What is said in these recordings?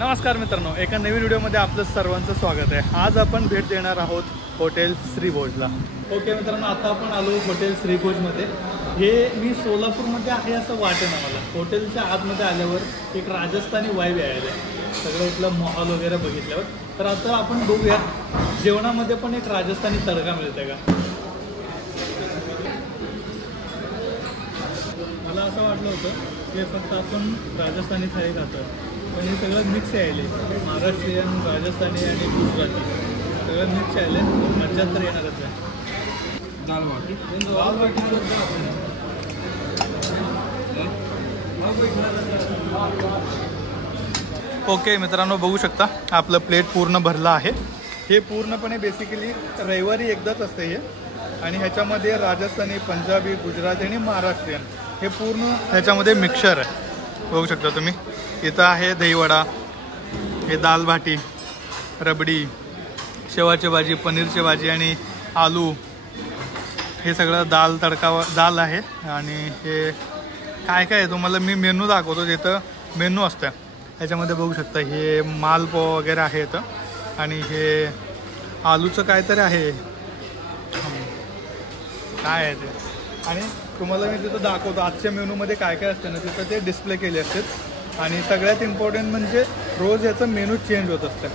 नमस्कार मित्रांनो, एका नवीन व्हिडिओमध्ये आपलं सर्वांचं स्वागत आहे। आज आपण भेट देणार आहोत हॉटेल श्रीभोजला। ओके मित्रांनो, आता आपण आलो हॉटेल श्रीभोजमध्ये। हे मी सोलापूरमध्ये आहे असं वाटेना मला। हॉटेलच्या आतमध्ये आल्यावर एक राजस्थानी वाइब यायला सगळं इथलं माहोल वगैरे बघितल्यावर। तर आता आपण बघूयात जेवणामध्ये पण एक राजस्थानी तडका मिळते का। मला असं वाटलं होतं की फक्त आपण राजस्थानी थाळी खातो, पण हे सगळं मिक्स यायले, महाराष्ट्रीयन, राजस्थानी आणि गुजराती सगळं मिक्स यायले। मज्जा तर येणारच आहे। दाल बाटी ओके मित्रांनो, बघू शकता आपलं प्लेट पूर्ण भरलं आहे। हे पूर्णपणे बेसिकली रविवारी एकदाच असते हे, आणि ह्याच्यामध्ये राजस्थानी, पंजाबी, गुजराती आणि महाराष्ट्रीयन हे पूर्ण ह्याच्यामध्ये मिक्सचर आहे। बघू शकता तुम्ही, इथं आहे दहीवडा, हे दाल बाटी, रबडी, शेवाची भाजी, पनीरची भाजी आणि आलू, हे सगळं दाल तडका दाल आहे। आणि हे काय काय आहे तुम्हाला मी मेनू दाखवतो, तिथं मेनू असतं ह्याच्यामध्ये। बघू शकता हे मालपाव वगैरे आहे इथं, आणि हे आलूचं काहीतरी आहे, काय आहे ते, आणि तुम्हाला मी तिथं दाखवतो आजच्या मेनूमध्ये काय काय असतं ना, तिथं ते डिस्प्ले केले असतात। आणि सगळ्यात इम्पॉर्टंट म्हणजे रोज याचं मेनू चेंज होत असतं।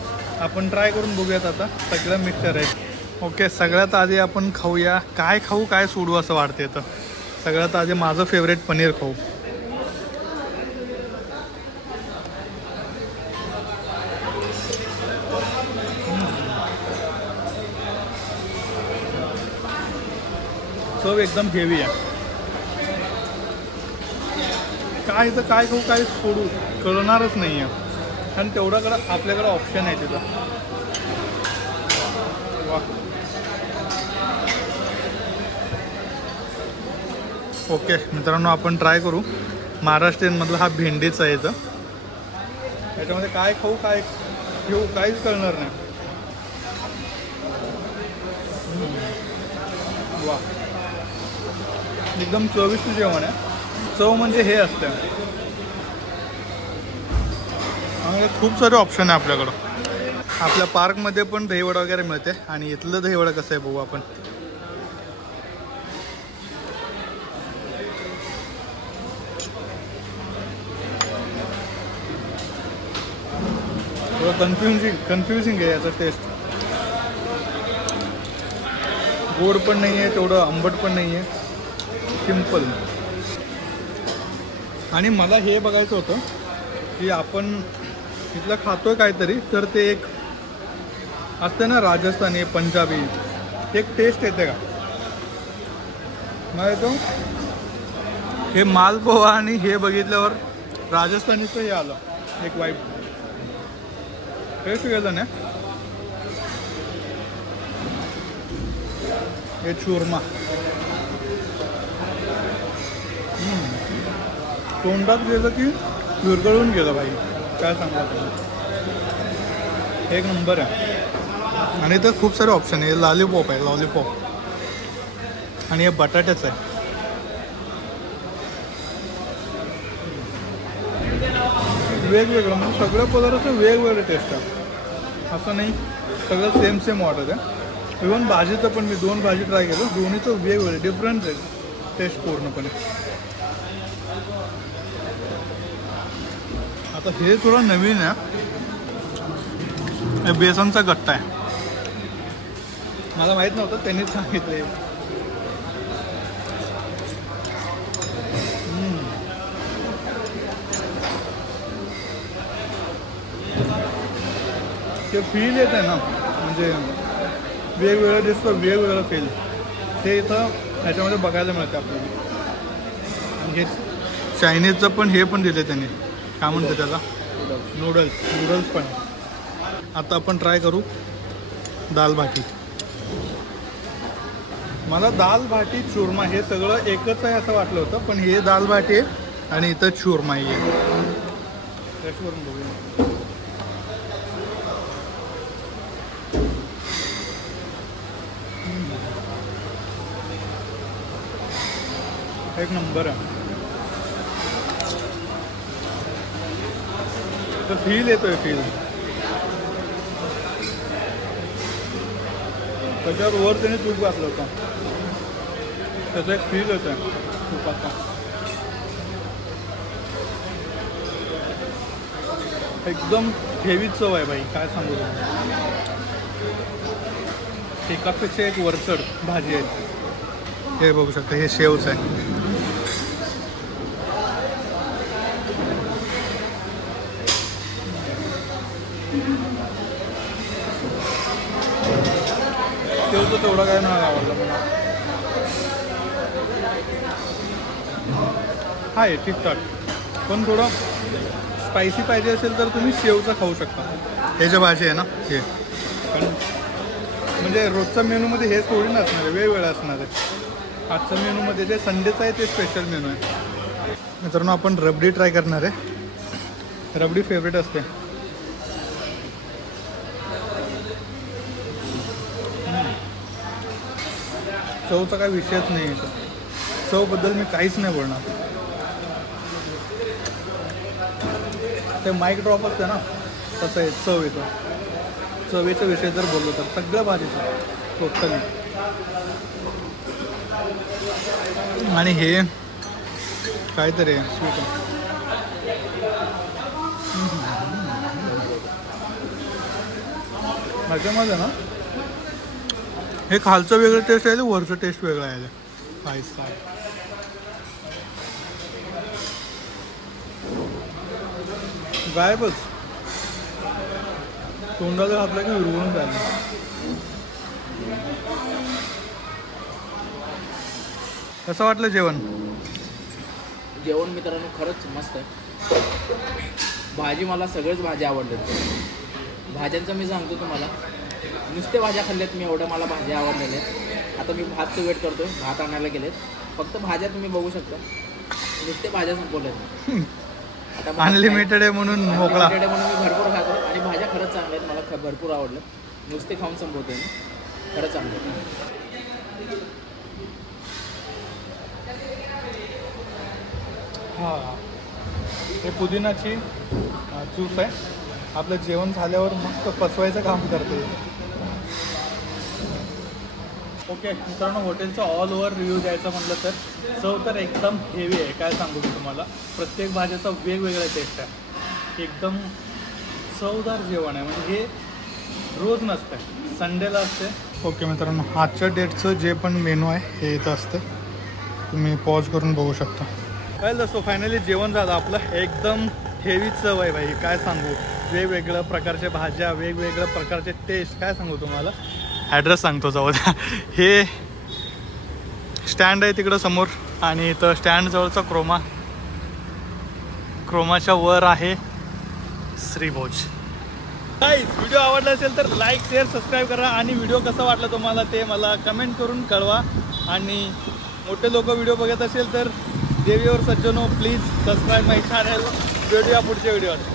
आपण ट्राय करून बघूयात आता। सगळं मिक्सचर आहे। ओके, सगळ्यात आधी आपण खाऊया, काय खाऊ काय सोडू असं वाटते तर। सगळ्यात आधी माझं फेवरेट पनीर खाऊ। चव एकदम हेवी आहे। काय तर काय खाऊ काय सोडू कळणारच नाही आहे, आणि तेवढ्याकडं आपल्याकडं ऑप्शन आहे तिथं। वा, ओके मित्रांनो, आपण ट्राय करू। महाराष्ट्रीयनमधला हा भेंडीचा आहे इथं। याच्यामध्ये काय खाऊ काय घेऊ काहीच कळणार नाही। वा, एकदम चविष्ट जेवण आहे। चव म्हणजे हे असतं, आणि खूप सारे ऑप्शन आहे आपल्याकडं। आपल्या पार्कमध्ये पण दहीवडा वगैरे मिळते, आणि इथलं दहीवडा कसं आहे बघू आपण। थोडं कन्फ्युजिंग आहे याचा टेस्ट। गोड पण नाही आहे, तेवढं आंबट पण नाही आहे, सिम्पल। आणि मला हे बघायचं होतं की आपण इथलं खातोय काहीतरी, तर ते एक असते ना राजस्थानी, पंजाबी, एक टेस्ट येते का मला येतो। हे मालपोहा आणि हे बघितल्यावर राजस्थानीचं हे आलं एक वाईब, टेस्ट गेलं ना। हे चुरमा तोंडात गेलं की विरघळून गेलं भाई, काय सांगता तुम्ही, एक नंबर आहे। आणि इथं खूप सारे ऑप्शन आहे। लॉलीपॉप आहे, लॉलीपॉप, आणि हे बटाट्याचं आहे। वेगवेगळं म्हणजे सगळ्या पदार्थाचं वेगवेगळं टेस्ट आहे, असं नाही सगळं सेम वाटत आहे। इव्हन भाजीचं पण मी 2 भाजी ट्राय केलं, दोन्हीचं वेगवेगळं डिफरंट आहे टेस्ट पूर्णपणे। आता हे थोडं नवीन आहे, हे बेसनचा गट्टा आहे, मला माहीत नव्हतं, त्यांनीच सांगितलं। ते फील येत आहे ना, म्हणजे वेगवेगळं दिसतं, वेगवेगळं फील ते इथं ह्याच्यामध्ये बघायला मिळतं आपल्याला। आणि हे चायनीजचं पण हे पण दिले त्यांनी, काय म्हणतं त्याला, नूडल्स पण। आता आपण ट्राय करू दाल बाटी। मला दाल बाटी चुरमा हे सगळं एकच आहे असं वाटलं होतं, पण हे दाल बाटी आहे आणि इथं चुरमा आहे। टेस्ट करून बघूया। एक नंबर आहे। तर फील येतोय फील त्याच्यावर वर त्याने तूप घातलं होतं त्याचा एक फील येतोय तुपाचा एकदम हेवी चव आहे बाई काय सांगू तुम्हाला एकापेक्षा एक वरचढ भाजी आहे हे बघू शकता हे शेवच आहे शेवचं तेवढं काय नाही आवडलं मला आहे ठीकठाक पण थोडं स्पायसी पाहिजे असेल तर तुम्ही शेवचं खाऊ शकता हे जे भाजी आहे ना हे पण म्हणजे रोजच्या मेनूमध्ये हेच थोडी नसणार आहे वेगवेगळं असणार आहे आजच्या मेनूमध्ये जे संडेचं आहे ते स्पेशल मेनू आहे मित्रांनो आपण रबडी ट्राय करणार आहे रबडी फेवरेट असते चवचा काही विषयच नाही आहे चवबद्दल मी काहीच नाही बोलणार ते माईक ड्रॉप असते ना तसं आहे चव येतं चवेचा विषय जर बोललो तर सगळ्या भाजीचं टोटली आणि हे काहीतरी स्वीट ह्याच्यामध्ये ना हे खालचं वेगळं टेस्ट आहे वरचं टेस्ट वेगळं आहे आहिस्ता गायबच तोंडाला घातलं की विरघळून जाईल कसं वाटलं जेवण जेवण मित्रांनो खरंच मस्त आहे भाजी मला सगळेच भाज्या आवडतात भाज्यांचं मी सांगतो तुम्हाला नुसते भाज्या खाल्ल्यात मी एवढ्या मला भाज्या आवडलेल्या आहेत आता मी भातचं वेट करतोय भात आणायला गेलेत फक्त भाज्या तुम्ही बघू शकता नुसते भाज्या संपवल्यात आता अनलिमिटेड आहे म्हणून मोकळा म्हणून मी भरपूर खातो आणि भाज्या खरंच चांगल्या आहेत मला भरपूर आवडलं नुसते खाऊन संपवतोय मी खरंच चांगलं हां हे पुदिनाची ज्यूस आहे आपलं जेवण झाल्यावर मस्त पचवायचं काम करते ओके मित्रांनो हॉटेलचा ऑल ओव्हर रिव्ह्यू द्यायचा म्हटलं तर चव तर एकदम हेवी आहे काय सांगू मी तुम्हाला प्रत्येक भाज्याचा वेगवेगळा टेस्ट आहे एकदम चवदार जेवण आहे म्हणजे हे रोज नसतं संडेला असते ओके मित्रांनो आजच्या डेटचं जे पण मेनू आहे हे इथं असतं तुम्ही पॉज करून बघू शकता काय असतो फायनली जेवण झालं आपलं एकदम हेवी चव आहे भाई काय सांगू वेगवेगळ्या प्रकारच्या भाज्या वेगवेगळ्या प्रकारचे टेस्ट काय सांगू तुम्हाला ॲड्रेस सांगतो जाऊ द्या हे स्टँड आहे तिकडं समोर आणि इथं स्टँड जवळचा क्रोमाच्या वर आहे श्रीभोज गाईज व्हिडिओ आवडला असेल तर लाईक शेअर सबस्क्राईब करा आणि व्हिडिओ कसा वाटला तुम्हाला ते मला कमेंट करून कळवा आणि मोठे लोक व्हिडिओ बघत असेल तर देवीवर सज्जनो प्लीज सबस्क्राईब माय चॅनल भेटूया पुढच्या व्हिडिओत